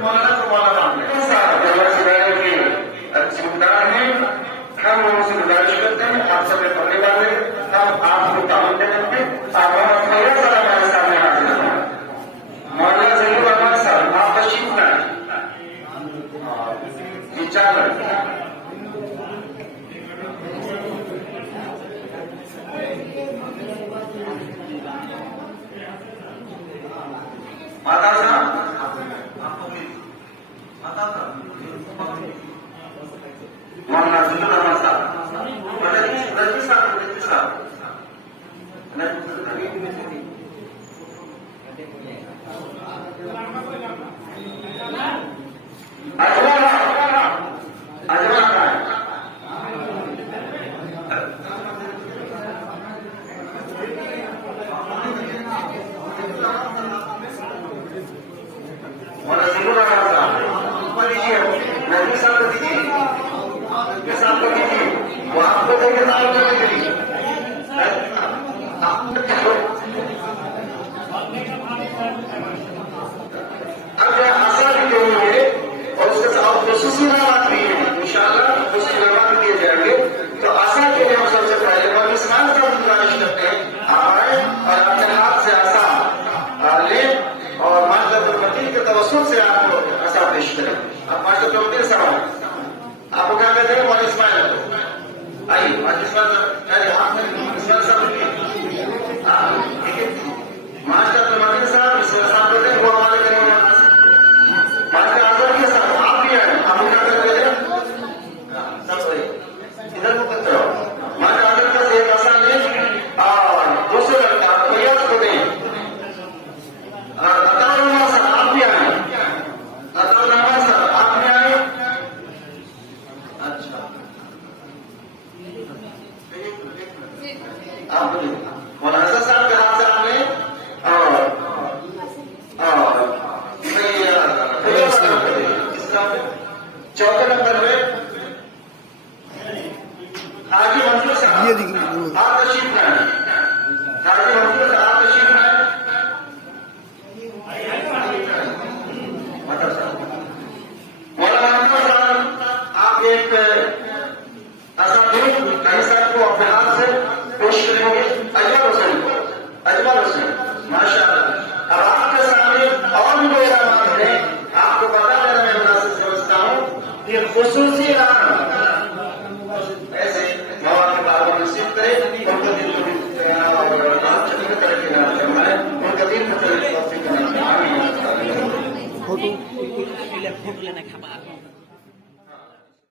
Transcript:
मौलाना को मौलाना हम लोगों से गुजारिश करते हैं, आप सब पढ़ने वाले हम आपको तालीम देंगे। आप थोड़ा सा हमारे सामने हाजिर हैं मौलाना जहीर अहमद साहब, आप तशरीफ लाएं। विचार माता साहब, मौलाना जहीर अहमद साहब, नजमी साहब, नजमी साहब, अजमा का मौलाना जहीर अहमद साहब को दीजिए, नजमी साहब को दीजिए, साहब को दीजिए, वो आपको देंगे नाम करने के लिए। अब यह आसान भी होंगे और उसके साथ खुसूसी इनामात भी हैं, इंशाअल्लाह खुसूसी इनामात दिए जाएंगे। तो आसान के लिए हम सबसे पहले मौलवी इस्माइल साहब की गुजारिश करते हैं, आप आए और अपने हाथ से आसा लें और माशरतुल मदीन के तवस्सुल से आपको आसा पेश करें। आप माशरतुल मदीन साहब आपको क्या कहते हैं? मौलवी इस्माइल आइए, मौलवी इस्माइल साहब ठीक है, माशरतुल मदीन साहब इस्माइल साहब कहते हैं, वो हमारे करेंगे मास्टर आजम के साथ आप भी आए, आप क्या करते हैं? सब सही इधर को करते हो। मास्टर आजम का एक आसान है और दूसरे लड़का कोई को दें। अताउल्लाह सर आप भी आए, अताउल्लाह सर आप भी आए। अच्छा आप बोलिए, मौलाना साहब के हाथ से आपने चौथे नंबर में हाजी मंसूर साहब आप तशरीफ लाएं। हाजी मंसूर साहब आप तशरीफ लाएं। मौलाना साहब आप एक असादीन साहब को अपने हाथ से पेश करेंगे। अजमल हुसैन माशाअल्लाह। अब आपके सामने और भी कोई इनामात है, आपको बता देना मैं मुनासिब समझता हूँ कि खुसूसी इनाम ऐसे मौलाना के बारे में नसीब करे, उनका दिल को चलने तरह के नाम फरमाए, उनका दिल को चलने तौफीक नाम फरमाए। फोटो लेना खबर